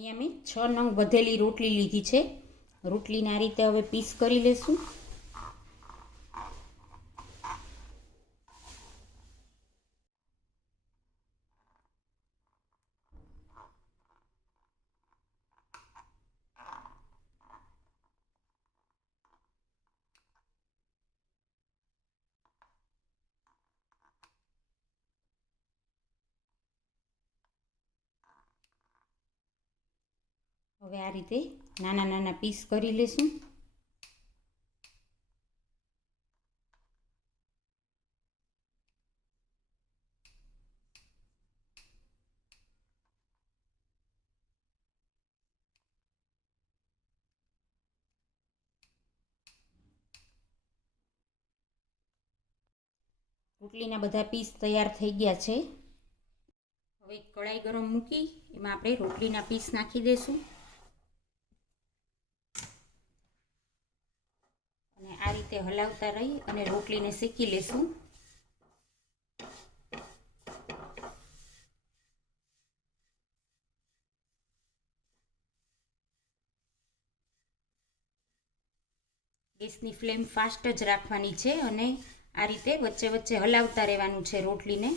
અહીંયા મેં છ નંગ વધેલી રોટલી લીધી છે. રોટલીને રીતે હવે પીસ કરી લેશું. હવે આ રીતે નાના નાના પીસ કરી લેશું. રોટલીના બધા પીસ તૈયાર થઈ ગયા છે. હવે કડાઈ ગરમ મૂકી, એમાં આપણે રોટલીના પીસ નાખી દઈશું અને આ રીતે હલાવતા રહી અને રોટલીને શેકી લેશું. ગેસની ફ્લેમ ફાસ્ટ જ રાખવાની છે અને આ રીતે વચ્ચે વચ્ચે હલાવતા રહેવાનું છે રોટલીને.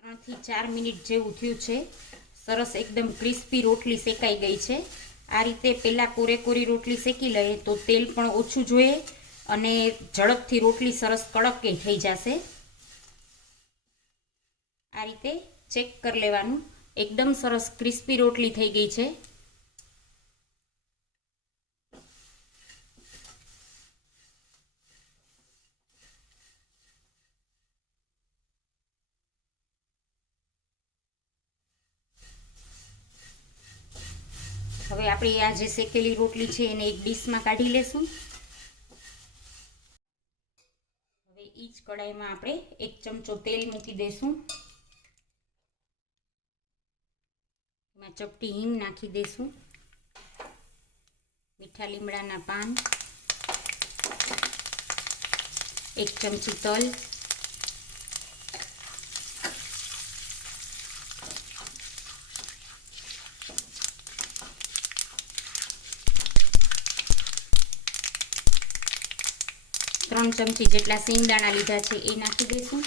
ત્રણથી ચાર મિનિટ જેવું થયું છે. સરસ એકદમ ક્રિસ્પી રોટલી શેકાઈ ગઈ છે. આ રીતે પહેલાં કોરે કોરી રોટલી શેકી લઈએ તો તેલ પણ ઓછું જોઈએ અને ઝડપથી રોટલી સરસ કડક થઈ જશે. આ રીતે ચેક કરી લેવાનું. એકદમ સરસ ક્રિસ્પી રોટલી થઈ ગઈ છે. હવે આપણી આ જે શેકેલી રોટલી છે એને એક ડીશમાં કાઢી લેશું. હવે એ જ કડાઈમાં આપણે એક ચમચો તેલ મૂકી દઈશું એમાં ચપટી હિંગ નાખી દઈશું મીઠા લીમડાના પાન. એક ચમચી તલ. ત્રણ ચમચી જેટલા સિંગદાણા લીધા છે, એ નાખી દઈશું.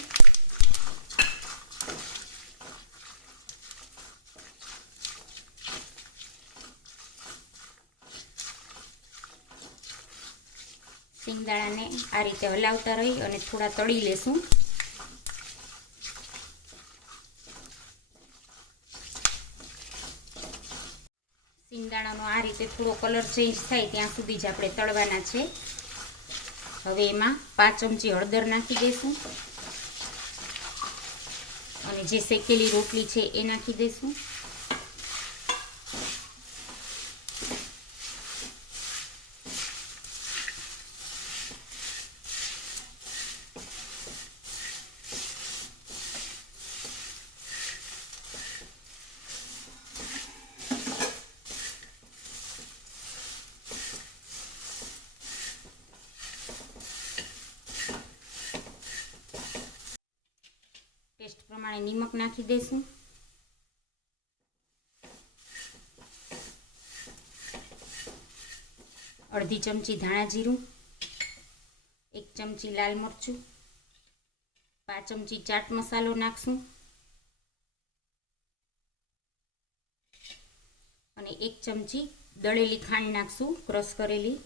સિંગદાણાને આ રીતે હલાવતા રહી અને થોડા તળી લેશું. સિંગદાણાનો આ રીતે થોડો કલર ચેન્જ થાય ત્યાં સુધી જ આપણે તળવાના છે. હવે એમાં પાંચ ચમચી હળદર નાખી દઈશું. અને જે શેકેલી રોટલી છે એ નાખી દઈશું. પ્રમાણે નિમક નાખી દઈશું અડધી ચમચી ધાણા જીરું, એક ચમચી લાલ મરચું, પાંચ ચમચી ચાટ મસાલો નાખશું અને એક ચમચી દળેલી ખાંડ નાખશું, ક્રશ કરેલી.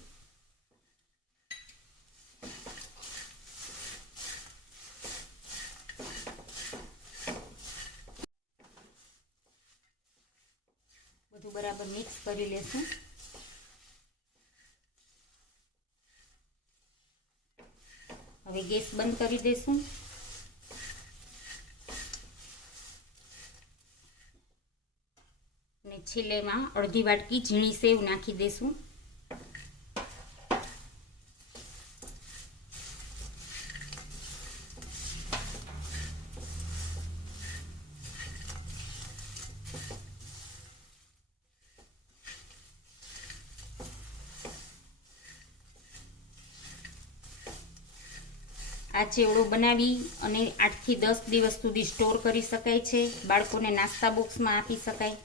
બધું બરાબર મિક્સ કરી લેશું. હવે ગેસ બંધ કરી દઈશું અને છેલ્લેમાં અડધી વાટકી ઝીણી સેવ નાખી દઈશું આ ચેવડો બનાવી અને આઠથી દસ દિવસ સુધી સ્ટોર કરી શકાય છે. બાળકોને નાસ્તા બોક્સમાં આપી શકાય.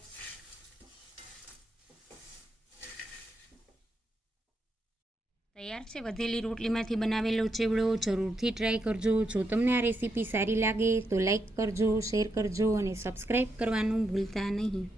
તૈયાર છે વધેલી રોટલીમાંથી બનાવેલો ચેવડો. જરૂરથી ટ્રાય કરજો. જો તમને આ રેસીપી સારી લાગે તો લાઈક કરજો શેર કરજો અને સબસ્ક્રાઈબ કરવાનું ભૂલતા નહીં.